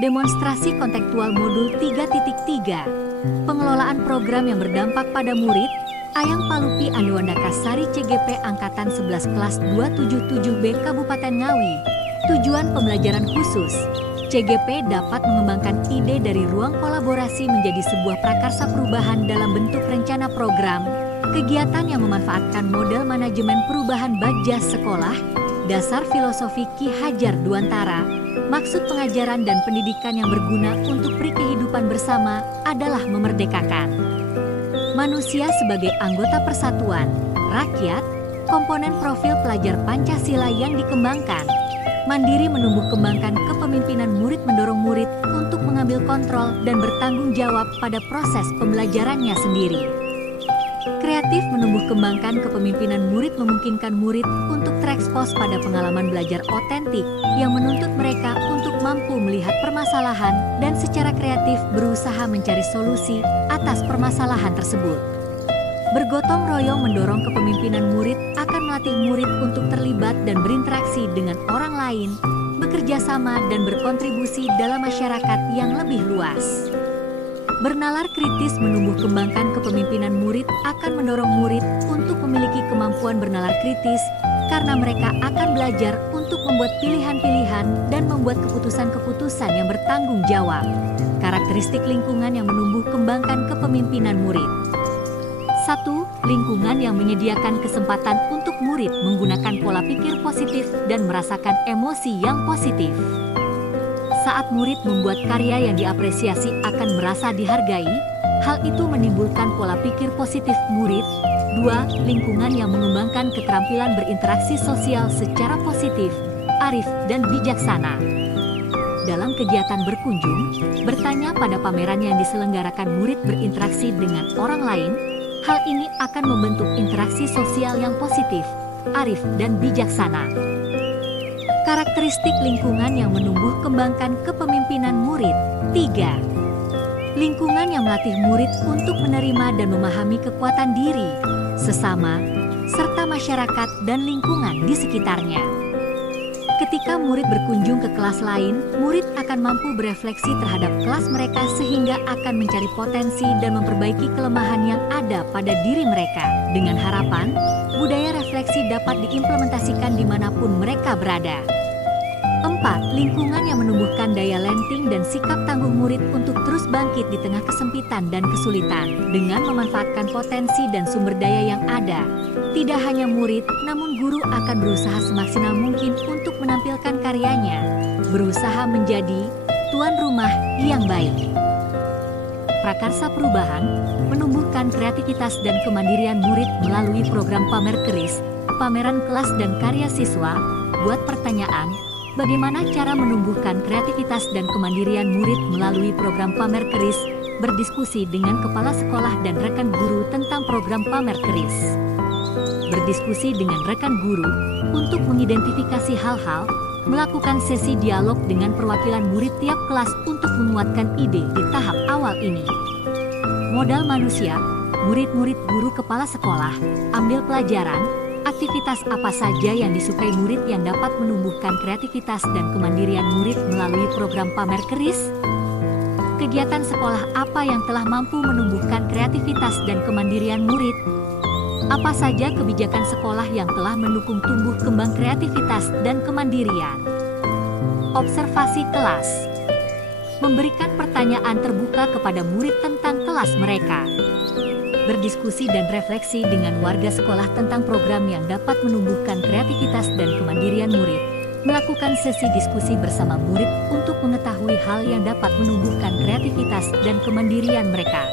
Demonstrasi kontekstual modul 3.3, pengelolaan program yang berdampak pada murid, Ayang Palupi Andewandaka Sari CGP Angkatan 11 Kelas 277B Kabupaten Ngawi. Tujuan pembelajaran khusus, CGP dapat mengembangkan ide dari ruang kolaborasi menjadi sebuah prakarsa perubahan dalam bentuk rencana program, kegiatan yang memanfaatkan model manajemen perubahan Badjas sekolah, dasar filosofi Ki Hajar Dewantara. Maksud pengajaran dan pendidikan yang berguna untuk kehidupan bersama adalah memerdekakan manusia sebagai anggota persatuan, rakyat, komponen profil pelajar Pancasila yang dikembangkan. Mandiri menumbuh kembangkan kepemimpinan murid mendorong murid untuk mengambil kontrol dan bertanggung jawab pada proses pembelajarannya sendiri. Kreatif menumbuh kembangkan kepemimpinan murid memungkinkan murid untuk terekspos pada pengalaman belajar otentik yang menuntut mereka untuk mampu melihat permasalahan dan secara kreatif berusaha mencari solusi atas permasalahan tersebut. Bergotong royong mendorong kepemimpinan murid akan melatih murid untuk terlibat dan berinteraksi dengan orang lain, bekerja sama dan berkontribusi dalam masyarakat yang lebih luas. Bernalar kritis menumbuh kembangkan kepemimpinan murid akan mendorong murid untuk memiliki kemampuan bernalar kritis karena mereka akan belajar untuk membuat pilihan-pilihan dan membuat keputusan-keputusan yang bertanggung jawab. Karakteristik lingkungan yang menumbuh kembangkan kepemimpinan murid. 1. Lingkungan yang menyediakan kesempatan untuk murid menggunakan pola pikir positif dan merasakan emosi yang positif. Saat murid membuat karya yang diapresiasi akan merasa dihargai, hal itu menimbulkan pola pikir positif murid. 2. Lingkungan yang mengembangkan keterampilan berinteraksi sosial secara positif, arif, dan bijaksana. Dalam kegiatan berkunjung, bertanya pada pameran yang diselenggarakan murid berinteraksi dengan orang lain, hal ini akan membentuk interaksi sosial yang positif, arif, dan bijaksana. Karakteristik lingkungan yang menumbuh kembangkan kepemimpinan murid. 3. Lingkungan yang melatih murid untuk menerima dan memahami kekuatan diri, sesama, serta masyarakat dan lingkungan di sekitarnya. Ketika murid berkunjung ke kelas lain, murid akan mampu berefleksi terhadap kelas mereka sehingga akan mencari potensi dan memperbaiki kelemahan yang ada pada diri mereka. Dengan harapan, budaya refleksi dapat diimplementasikan dimanapun mereka berada. 4. Lingkungan yang menumbuhkan daya lenting dan sikap tangguh murid untuk terus bangkit di tengah kesempitan dan kesulitan dengan memanfaatkan potensi dan sumber daya yang ada. Tidak hanya murid, namun guru akan berusaha semaksimal mungkin untuk menampilkan karyanya, berusaha menjadi tuan rumah yang baik. Prakarsa perubahan menumbuhkan kreativitas dan kemandirian murid melalui program pamer keris, pameran kelas dan karya siswa. Buat pertanyaan, bagaimana cara menumbuhkan kreativitas dan kemandirian murid melalui program pamer keris? Berdiskusi dengan kepala sekolah dan rekan guru tentang program pamer keris. Berdiskusi dengan rekan guru untuk mengidentifikasi hal-hal, melakukan sesi dialog dengan perwakilan murid tiap kelas untuk menguatkan ide di tahap awal ini. Modal manusia, murid-murid guru kepala sekolah, ambil pelajaran, aktivitas apa saja yang disukai murid yang dapat menumbuhkan kreativitas dan kemandirian murid melalui program pamer keris? Kegiatan sekolah apa yang telah mampu menumbuhkan kreativitas dan kemandirian murid? Apa saja kebijakan sekolah yang telah mendukung tumbuh kembang kreativitas dan kemandirian? Observasi kelas. Memberikan pertanyaan terbuka kepada murid tentang kelas mereka. Berdiskusi dan refleksi dengan warga sekolah tentang program yang dapat menumbuhkan kreativitas dan kemandirian murid. Melakukan sesi diskusi bersama murid untuk mengetahui hal yang dapat menumbuhkan kreativitas dan kemandirian mereka.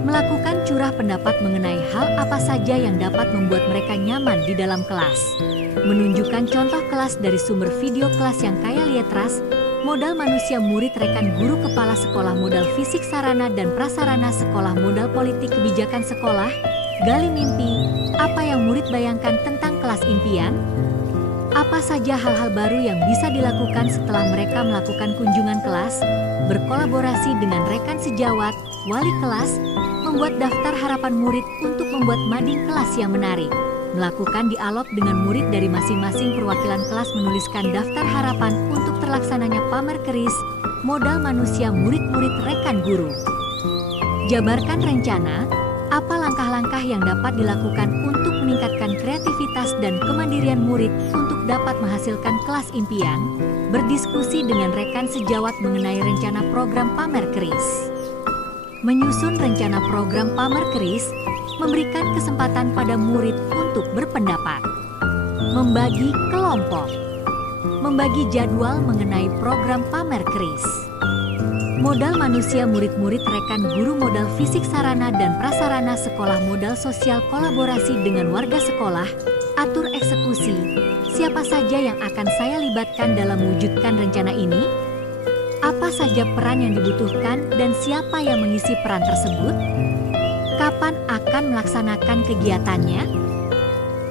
Melakukan curah pendapat mengenai hal apa saja yang dapat membuat mereka nyaman di dalam kelas. Menunjukkan contoh kelas dari sumber video kelas yang kaya lietras, modal manusia murid rekan guru kepala sekolah modal fisik sarana dan prasarana sekolah modal politik kebijakan sekolah, gali mimpi, apa yang murid bayangkan tentang kelas impian? Apa saja hal-hal baru yang bisa dilakukan setelah mereka melakukan kunjungan kelas, berkolaborasi dengan rekan sejawat, wali kelas, membuat daftar harapan murid untuk membuat mading kelas yang menarik. melakukan dialog dengan murid dari masing-masing perwakilan kelas, menuliskan daftar harapan untuk terlaksananya pamer keris modal manusia murid-murid rekan guru. Jabarkan rencana, apa langkah-langkah yang dapat dilakukan untuk meningkatkan kreativitas dan kemandirian murid untuk dapat menghasilkan kelas impian. Berdiskusi dengan rekan sejawat mengenai rencana program pamer keris. Menyusun rencana program pamer keris memberikan kesempatan pada murid untuk berpendapat. Membagi kelompok. Membagi jadwal mengenai program pamer keris. Modal manusia murid-murid rekan guru, modal fisik sarana dan prasarana sekolah, modal sosial kolaborasi dengan warga sekolah, atur eksekusi. Siapa saja yang akan saya libatkan dalam mewujudkan rencana ini? Apa saja peran yang dibutuhkan dan siapa yang mengisi peran tersebut? Kapan akan melaksanakan kegiatannya?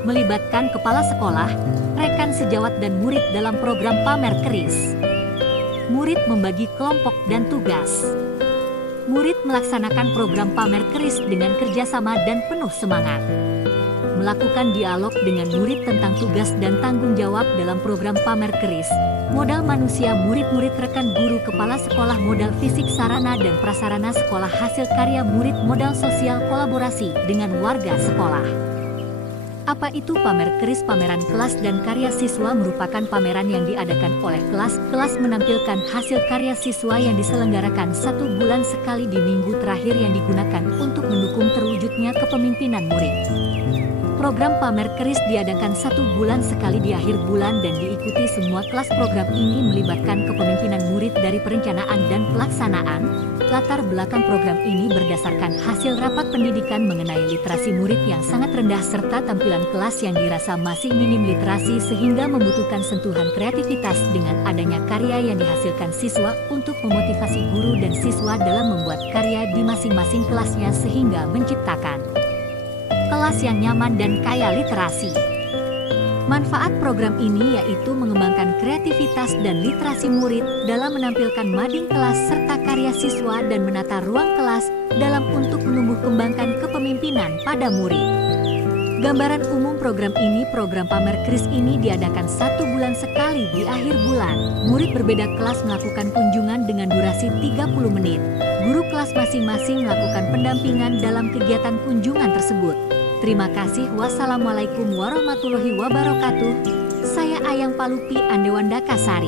Melibatkan kepala sekolah, rekan sejawat dan murid dalam program pamer keris. Murid membagi kelompok dan tugas. Murid melaksanakan program pamer keris dengan kerjasama dan penuh semangat. Melakukan dialog dengan murid tentang tugas dan tanggung jawab dalam program pamer keris. Modal manusia murid-murid rekan guru, kepala sekolah, modal fisik sarana dan prasarana sekolah, hasil karya murid, modal sosial kolaborasi dengan warga sekolah. Apa itu pamer keris? Pameran kelas dan karya siswa merupakan pameran yang diadakan oleh kelas. Kelas menampilkan hasil karya siswa yang diselenggarakan 1 bulan sekali di minggu terakhir, yang digunakan untuk mendukung terwujudnya kepemimpinan murid. Program pamer keris diadakan 1 bulan sekali di akhir bulan dan diikuti semua kelas. Program ini melibatkan kepemimpinan murid dari perencanaan dan pelaksanaan. Latar belakang program ini berdasarkan hasil rapat pendidikan mengenai literasi murid yang sangat rendah serta tampilan kelas yang dirasa masih minim literasi, sehingga membutuhkan sentuhan kreativitas dengan adanya karya yang dihasilkan siswa untuk memotivasi guru dan siswa dalam membuat karya di masing-masing kelasnya sehingga menciptakan kelas yang nyaman dan kaya literasi. Manfaat program ini yaitu mengembangkan kreativitas dan literasi murid dalam menampilkan mading kelas serta karya siswa dan menata ruang kelas dalam untuk menumbuh kembangkan kepemimpinan pada murid. Gambaran umum program ini, program pamer keris ini diadakan 1 bulan sekali di akhir bulan. Murid berbeda kelas melakukan kunjungan dengan durasi 30 menit. Guru kelas masing-masing melakukan pendampingan dalam kegiatan kunjungan tersebut. Terima kasih. Wassalamualaikum warahmatullahi wabarakatuh. Saya Ayang Palupi Andewanda Kasari.